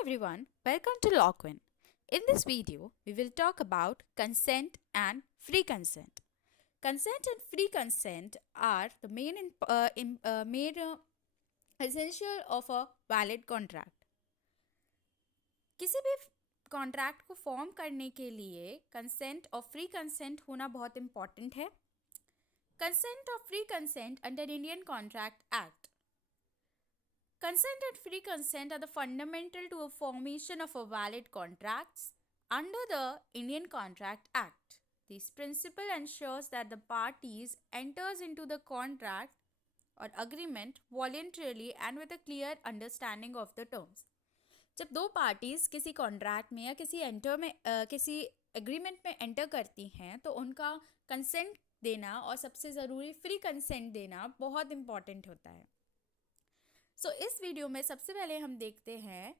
everyone, welcome to Logwin. In this video, we will talk about consent and free consent. Consent and free consent are the main essential of a valid contract. किसी भी contract को form करने के लिए consent और free consent होना बहुत important है. कंसेंट और free consent under Indian contract act. Consent and free consent are the fundamental to a formation of a valid contracts under the Indian Contract Act. This principle ensures that the parties enters into the contract or agreement voluntarily and with a clear understanding of the terms. जब दो parties किसी contract में या किसी agreement में enter करती हैं तो उनका कंसेंट देना और सबसे ज़रूरी फ्री कंसेंट देना बहुत इम्पॉर्टेंट होता है. सो इस वीडियो में सबसे पहले हम देखते हैं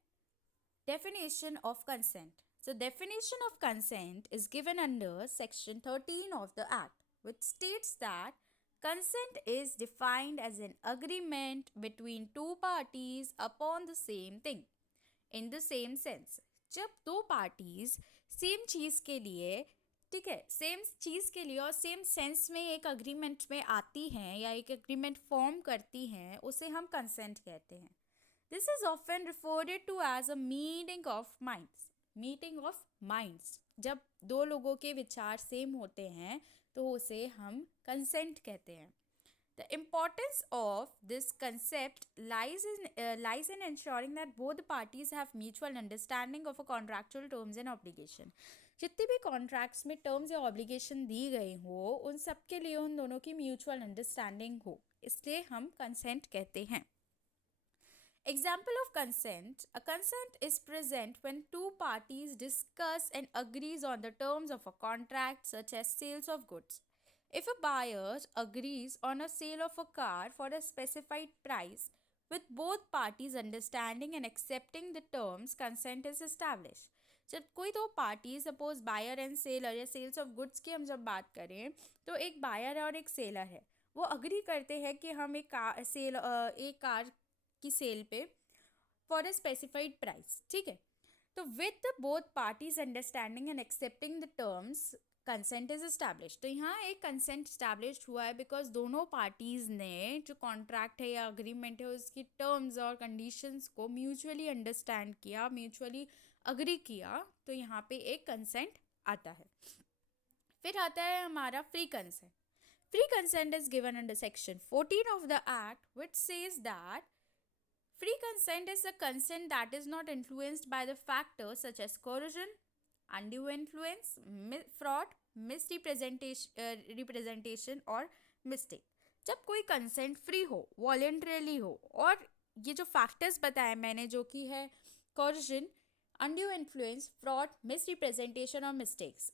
definition of consent. So definition of consent is given under section 13 of the act which states that consent is defined as an agreement between two parties upon the same thing in the same sense. जब दो parties same चीज़ के लिए same चीज़ के लिए और same sense में एक agreement में आती हैं या एक एग्रीमेंट फॉर्म करती हैं उसे हम कंसेंट कहते हैं. This is often referred to as a meeting of minds. जब दो लोगों के विचार सेम होते हैं तो उसे हम कंसेंट कहते हैं. The importance of this concept lies in ensuring that both parties have mutual understanding of a contractual terms and obligation. जितनी भी कॉन्ट्रैक्ट्स में टर्म्स या ऑब्लिगेशन दी गई हो उन सब के लिए उन दोनों की म्यूचुअल अंडरस्टैंडिंग हो, इसलिए हम कंसेंट कहते हैं. Example of consent. A consent is present when two parties discuss and agrees on the terms of a contract such as sales of goods. If a buyer agrees on a sale of a car for a specified price, with both parties understanding and accepting the terms, consent is established. जब कोई दो party suppose buyer and seller या sales of goods की हम जब बात करें तो एक बायर और एक सेलर है, वो अग्री करते हैं कि हम एक कार की सेल पे फॉर अ स्पेसिफाइड प्राइस. ठीक है, तो with both parties understanding and accepting the terms consent is establish. तो यहाँ एक कंसेंट इस्टेब्लिश हुआ है बिकॉज दोनों पार्टीज़ ने जो कॉन्ट्रैक्ट है या अग्रीमेंट है उसकी टर्म्स और कंडीशंस को म्यूचुअली अंडरस्टैंड किया, म्यूचुअली अग्री किया, तो यहाँ पे एक कंसेंट आता है. फिर आता है हमारा free consent. Free consent is given under section 14 of the act which says that free consent is a consent that is not influenced by the factors such as coercion, undue influence, fraud, misrepresentation और mistake. जब कोई consent free हो, voluntarily हो और ये जो factors बताए मैंने जो कि है coercion, undue influence, fraud, misrepresentation और मिस्टेक्स,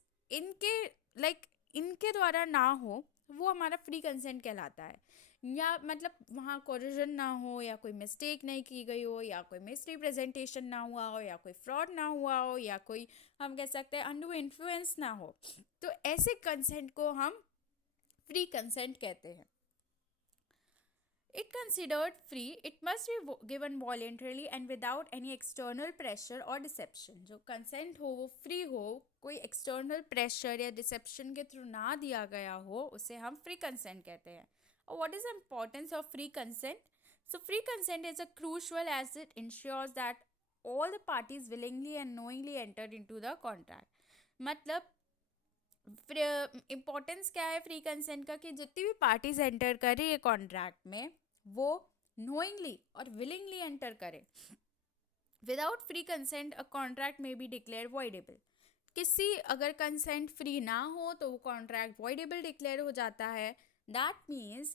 इनके द्वारा ना हो वो हमारा फ्री कंसेंट कहलाता है. या मतलब वहाँ कोरिजन ना हो या कोई मिस्टेक नहीं की गई हो या कोई मिसरिप्रेजेंटेशन ना हुआ हो या कोई फ्रॉड ना हुआ हो या कोई हम कह सकते हैं अनडू इन्फ्लुएंस ना हो, तो ऐसे कंसेंट को हम फ्री कंसेंट कहते हैं. It considered free, it must be given voluntarily and without any external pressure or deception. जो कंसेंट हो वो फ्री हो, कोई एक्सटर्नल प्रेशर या डिसेप्शन के थ्रू ना दिया गया हो, उसे हम फ्री कंसेंट कहते हैं. What is the importance of free consent? So free consent is a crucial as it ensures that all the parties willingly and knowingly enter into the contract. मतलब इम्पोर्टेंस क्या है फ्री कंसेंट का कि जितनी भी parties enter कर रही है कॉन्ट्रैक्ट में वो नोइंगली और विलिंगली एंटर करें. Without free consent a contract में बी डिक्लेयर वॉइडेबल. अगर कंसेंट फ्री ना हो तो वो कॉन्ट्रैक्ट वॉइडेबल डिक्लेयर हो जाता है. That means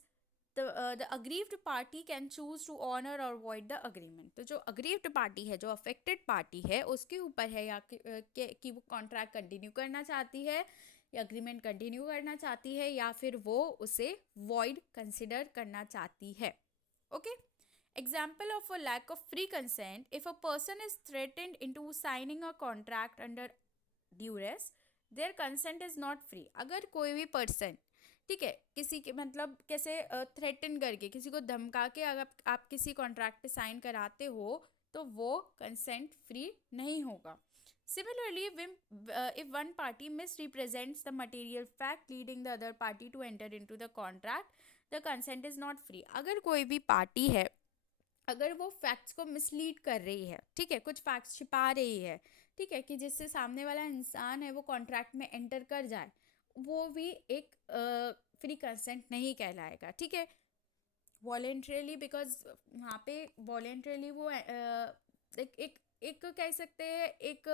the aggrieved party can choose to honor or void the agreement. तो जो aggrieved party है, जो affected party है, उसके ऊपर है या कि वो contract continue करना चाहती है या agreement continue करना चाहती है या फिर वो उसे void consider करना चाहती है. Okay? Example of a lack of free consent: if a person is threatened into signing a contract under duress, their consent is not free. अगर कोई भी person ठीक है किसी के मतलब कैसे थ्रेटन करके किसी को धमका के अगर आप किसी कॉन्ट्रैक्ट पे साइन कराते हो तो वो कंसेंट फ्री नहीं होगा. Similarly, if one party misrepresents the material fact leading the other party to enter into the contract, the consent is not free. अगर कोई भी पार्टी है, अगर वो फैक्ट्स को मिसलीड कर रही है, ठीक है, कुछ फैक्ट्स छिपा रही है, ठीक है, कि जिससे सामने वाला इंसान है वो कॉन्ट्रैक्ट में एंटर कर जाए, वो भी एक फ्री कंसेंट नहीं कहलाएगा. ठीक है, वॉलेंट्रीली, बिकॉज वहाँ पे वॉलेंट्रीली वो एक एक एक कह सकते हैं एक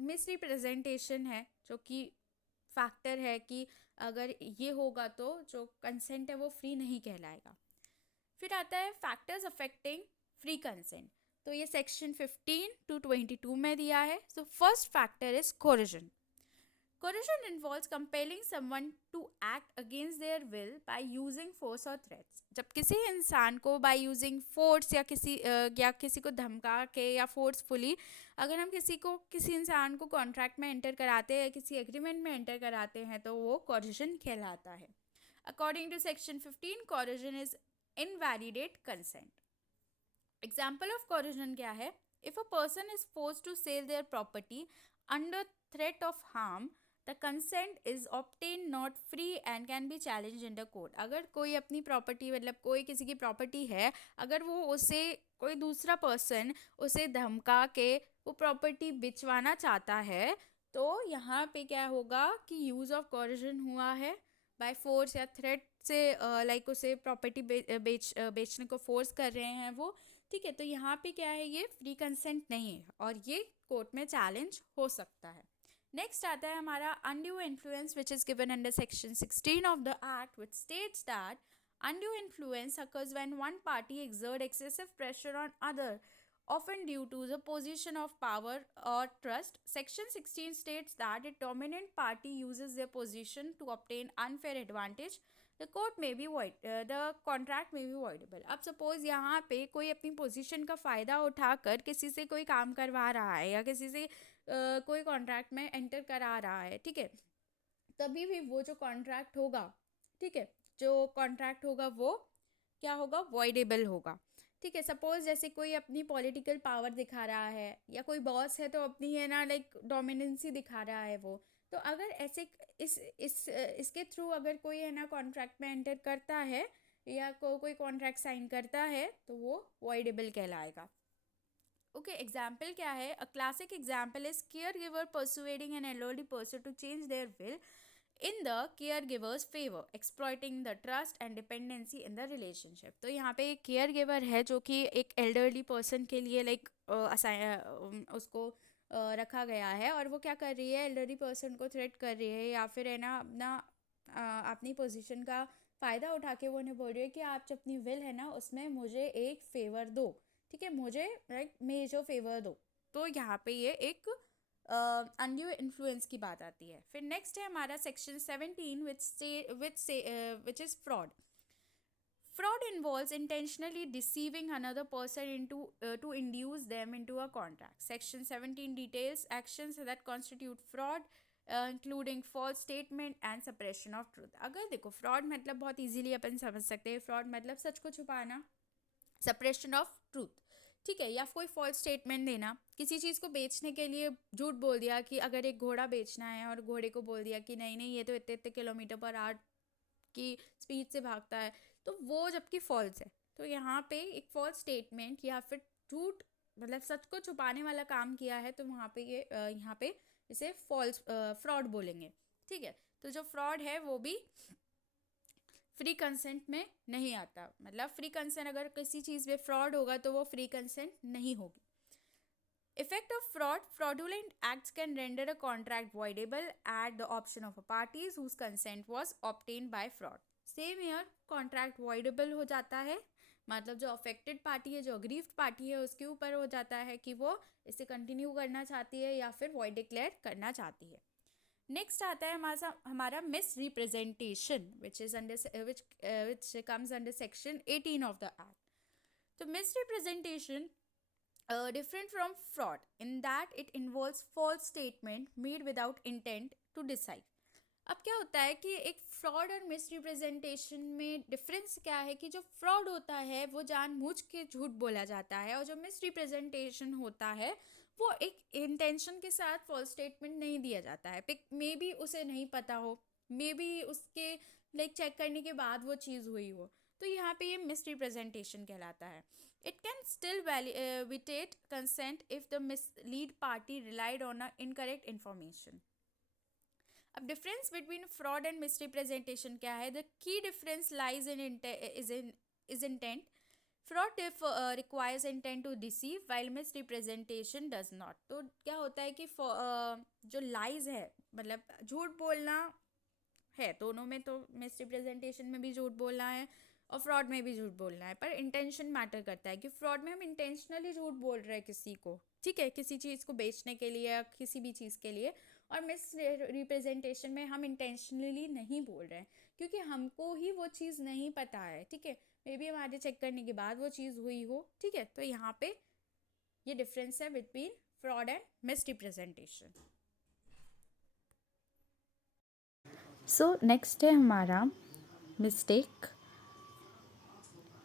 मिस रिप्रेजेंटेशन है, जो कि फैक्टर है कि अगर ये होगा तो जो कंसेंट है वो फ्री नहीं कहलाएगा. फिर आता है फैक्टर्स अफेक्टिंग फ्री कंसेंट. तो ये सेक्शन 15 to 22 में दिया है. So first factor is corrosion. Coercion involves compelling someone to act against their will by using force or threats. जब किसी इंसान को by using force या किसी को धमका के या forcefully अगर हम किसी इंसान को कॉन्ट्रैक्ट में एंटर कराते हैं, किसी एग्रीमेंट में एंटर कराते हैं, तो वो coercion कहलाता है. According to section 15, coercion is invalidate consent. Example of coercion क्या है? If a person is forced to sell their property under threat of harm, the consent is obtained not free and can be challenged in the court. अगर कोई अपनी property, मतलब कोई किसी की property है, अगर वो उसे कोई दूसरा पर्सन उसे धमका के वो प्रॉपर्टी बिचवाना चाहता है, तो यहाँ पे क्या होगा कि यूज़ ऑफ कोरिजन हुआ है, बाय फोर्स या थ्रेट से लाइक उसे प्रॉपर्टी बेचने को फोर्स कर रहे हैं वो. ठीक है, तो यहाँ पे क्या है, ये फ्री कंसेंट नहीं है और ये कोर्ट में चैलेंज हो सकता है. नेक्स्ट आता है हमारा undue influence, which is given under section 16 of the act, which states that undue influence occurs when one party exerts excessive pressure on other, often due to the position of power or trust. Section 16 states that a dominant party uses their position to obtain unfair advantage. The court may be the contract may be voidable. अब suppose यहाँ पे कोई अपनी position का फ़ायदा उठाकर किसी से कोई काम करवा रहा है या किसी से कोई कॉन्ट्रैक्ट में एंटर करा रहा है, ठीक है, तभी भी वो जो कॉन्ट्रैक्ट होगा, ठीक है, जो कॉन्ट्रैक्ट होगा वो क्या होगा, वॉइडेबल होगा. ठीक है, सपोज जैसे कोई अपनी पॉलिटिकल पावर दिखा रहा है या कोई बॉस है तो अपनी है ना लाइक डोमिनेंसी दिखा रहा है वो, तो अगर ऐसे इसके थ्रू अगर कोई है ना कॉन्ट्रैक्ट में एंटर करता है या कोई कॉन्ट्रैक्ट साइन करता है तो वो वॉइडेबल कहलाएगा. ओके, एग्जाम्पल क्या है? A classic example is care giver persuading an elderly person to change their will in the care givers favour, exploiting the trust and dependency in the relationship. तो यहाँ पे एक केयर गिवर है जो कि एक एल्डरली पर्सन के लिए लाइक उसको रखा गया है, और वो क्या कर रही है, एल्डरली पर्सन को थ्रेट कर रही है या फिर है ना अपनी पोजीशन का फ़ायदा उठा के वो उन्हें बोल रही है कि आप जो अपनी विल है ना उसमें मुझे एक फेवर दो, ठीक है, मुझे लाइक मेजर फेवर दो. तो यहाँ पे ये एक अनड्यू इन्फ्लुएंस की बात आती है. फिर नेक्स्ट है हमारा section 17 which is fraud. Fraud involves intentionally deceiving another person to induce them into a contract. Section 17 details actions that constitute fraud, including false statement and suppression of truth. अगर देखो fraud मतलब बहुत easily अपन समझ सकते हैं, fraud मतलब सच को छुपाना, suppression of truth, ठीक है, या कोई फॉल्स स्टेटमेंट देना, किसी चीज़ को बेचने के लिए झूठ बोल दिया कि अगर एक घोड़ा बेचना है और घोड़े को बोल दिया कि नहीं नहीं ये तो इतने इतने किलोमीटर पर आवर की स्पीड से भागता है, तो वो जबकि फॉल्स है. तो यहाँ पे एक फॉल्स स्टेटमेंट या फिर झूठ मतलब सच को छुपाने वाला काम किया है, तो वहाँ पे ये यहाँ पे इसे फॉल्स फ्रॉड बोलेंगे. ठीक है, तो जो फ्रॉड है वो भी फ्री कंसेंट में नहीं आता. मतलब फ्री कंसेंट अगर किसी चीज़ में फ्रॉड होगा तो वो फ्री कंसेंट नहीं होगी. Effect of fraud: fraudulent acts can render a contract voidable at the option of a parties whose consent was obtained by fraud. Same here, contract voidable हो जाता है, मतलब जो अफेक्टेड पार्टी है, जो अग्रीव्ड पार्टी है, उसके ऊपर हो जाता है कि वो इसे कंटिन्यू करना चाहती है या फिर वॉइड डिक्लेयर करना चाहती है. नेक्स्ट आता है हमारा misrepresentation, which comes under section 18 of the act. तो misrepresentation different from fraud in that it involves false statement made without intent to deceive. अब क्या होता है कि एक फ्रॉड और मिसरिप्रेजेंटेशन में डिफरेंस क्या है कि जो फ्रॉड होता है वो जानबूझ के झूठ बोला जाता है, और जो मिसरिप्रेजेंटेशन होता है वो एक इंटेंशन के साथ फॉल्स स्टेटमेंट नहीं दिया जाता है। मे बी उसे नहीं पता हो, मे बी उसके लाइक चेक करने के बाद वो चीज़ हुई हो, तो यहाँ पे ये मिसरिप्रेजेंटेशन कहलाता है। It can still vitiate consent if the misled party relied on a incorrect information. अब difference between fraud and misrepresentation क्या है? The key difference lies is intent. Fraud requires intent to deceive while misrepresentation does not. तो क्या होता है कि जो lies है, मतलब झूठ बोलना है, दोनों में तो मिसरिप्रेजेंटेशन में भी झूठ बोलना है और फ्रॉड में भी झूठ बोलना है, पर इंटेंशन मैटर करता है कि फ्रॉड में हम इंटेंशनली झूठ बोल रहे हैं किसी को, ठीक है, किसी चीज़ को बेचने के लिए या किसी भी चीज़ के लिए, और मिस रिप्रेजेंटेशन में हम इंटेंशनली नहीं बोल रहे हैं क्योंकि हमको ही वो चीज़ नहीं पता है, ठीक है, मे बी हम आगे चेक करने के बाद वो चीज़ हुई हो, ठीक है। तो यहाँ पे ये डिफरेंस है between fraud and miss representation. So next है हमारा mistake,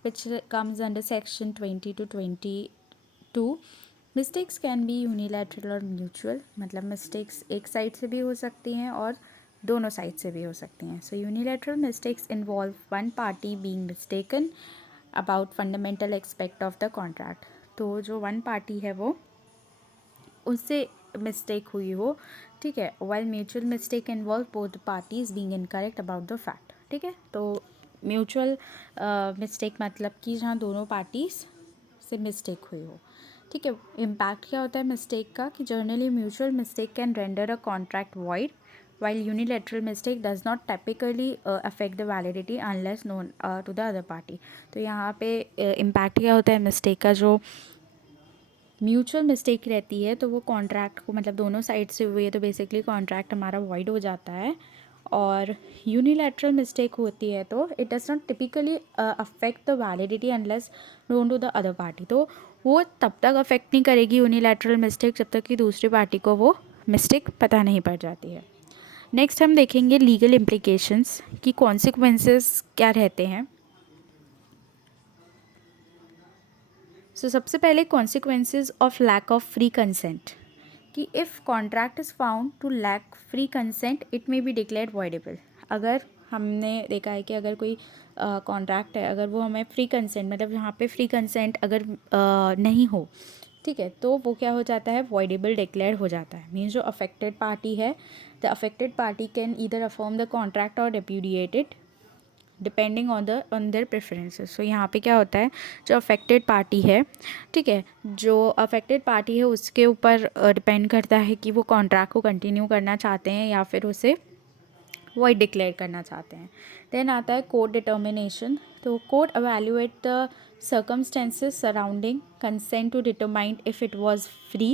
which comes under section 20 to 22. Mistakes can be unilateral और म्यूचुअल, मतलब मिस्टेक्स एक साइड से भी हो सकती हैं और दोनों साइड से भी हो सकती हैं। So unilateral mistakes involve one party being mistaken about fundamental aspect of the contract. तो जो वन पार्टी है वो उससे मिस्टेक हुई हो, ठीक है, while mutual mistake involve both parties being incorrect about the fact, ठीक है। तो म्यूचुअल मिस्टेक मतलब कि जहाँ दोनों पार्टीज से मिस्टेक हुई हो, ठीक है। इम्पैक्ट क्या होता है मिस्टेक का कि generally mutual mistake can render a contract void while unilateral mistake does not typically affect the validity unless known to the other party। तो यहाँ पे इम्पैक्ट क्या होता है मिस्टेक का, जो म्यूचुअल मिस्टेक रहती है तो वो कॉन्ट्रैक्ट को, मतलब दोनों साइड से हुई है तो बेसिकली कॉन्ट्रैक्ट हमारा वॉइड हो जाता है। और यूनिलैटरल मिस्टेक होती है तो it does not typically affect the validity unless known to the other party. तो वो तब तक अफेक्ट नहीं करेगी यूनिलैटरल मिस्टेक जब तक कि दूसरी पार्टी को वो मिस्टेक पता नहीं पड़ जाती है। नेक्स्ट हम देखेंगे लीगल इम्प्लीकेशंस की कॉन्सिक्वेंसेस क्या रहते हैं। सो सबसे पहले consequences of lack of free consent, कि if contract is found to lack free consent it may be declared voidable. अगर हमने देखा है कि अगर कोई कॉन्ट्रैक्ट है, अगर वो हमें फ्री कंसेंट, मतलब यहाँ पे फ्री कंसेंट अगर नहीं हो, ठीक है, तो वो क्या हो जाता है, वॉइडेबल डिक्लेयर हो जाता है। मीन्स जो अफेक्टेड पार्टी है, the affected party can either affirm the contract और repudiate it depending on their preferences. So यहाँ पे क्या होता है, जो अफेक्टेड पार्टी है, ठीक है, जो अफेक्टेड पार्टी है उसके ऊपर डिपेंड करता है कि वो कॉन्ट्रैक्ट को कंटिन्यू करना चाहते हैं या फिर उसे वॉइड डिक्लेयर करना चाहते हैं। देन आता है कोर्ट डिटर्मिनेशन। तो court evaluate the circumstances surrounding consent to determine if it was free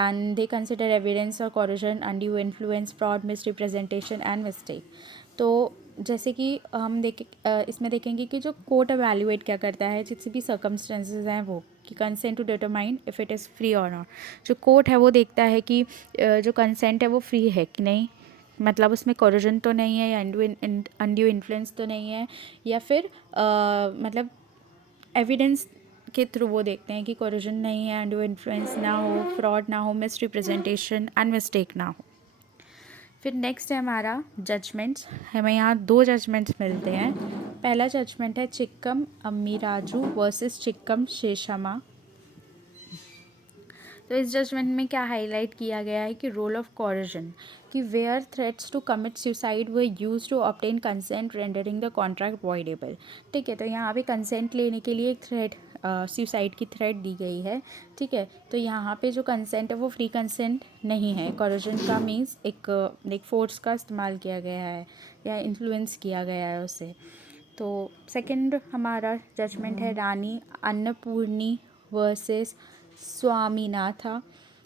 and they consider evidence or coercion, undue influence, fraud, misrepresentation and mistake। तो जैसे कि हम इसमें देखेंगे कि जो कोर्ट एवेल्युएट क्या करता है, जितने भी सर्कमस्टेंसेज हैं वो, कि consent to determine if it is free और नॉट। जो कोर्ट है वो देखता है कि जो कंसेंट है वो फ्री है कि नहीं, मतलब उसमें कोरिजन तो नहीं है या अनड्यू इन्फ्लुएंस तो नहीं है, या फिर मतलब एविडेंस के थ्रू वो देखते हैं कि कोरिजन नहीं है, अनड्यू इन्फ्लुएंस ना हो, फ्रॉड ना हो, मिस रिप्रेजेंटेशन एंड मिस्टेक ना हो। फिर नेक्स्ट है हमारा जजमेंट्स। हमें यहाँ 2 जजमेंट्स मिलते हैं। पहला जजमेंट है चिक्कम अम्मीराजू वर्सेस चिक्कम शेषमा। तो इस जजमेंट में क्या हाईलाइट किया गया है कि रोल ऑफ कोरिजन, कि where threats to commit suicide were used to obtain consent rendering the contract voidable. ठीक है, तो यहाँ पे कंसेंट लेने के लिए एक थ्रेट, सुसाइड की थ्रेट दी गई है, ठीक है। तो यहाँ पे जो कंसेंट है वो फ्री कंसेंट नहीं है, कोरिजन का मीन्स एक फोर्स का इस्तेमाल किया गया है या इन्फ्लुएंस किया गया है उसे। तो सेकंड हमारा जजमेंट है रानी Annapoorani versus Swaminatha.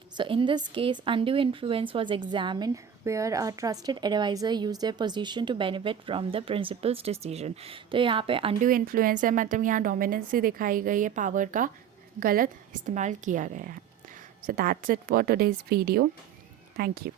So in this case, undue influence was examined where a trusted advisor used their position to benefit from the principal's decision। तो यहाँ पे undue influence है, मतलब यहाँ dominance दिखाई गई है, पावर का गलत इस्तेमाल किया गया है। So that's it for today's video. Thank you.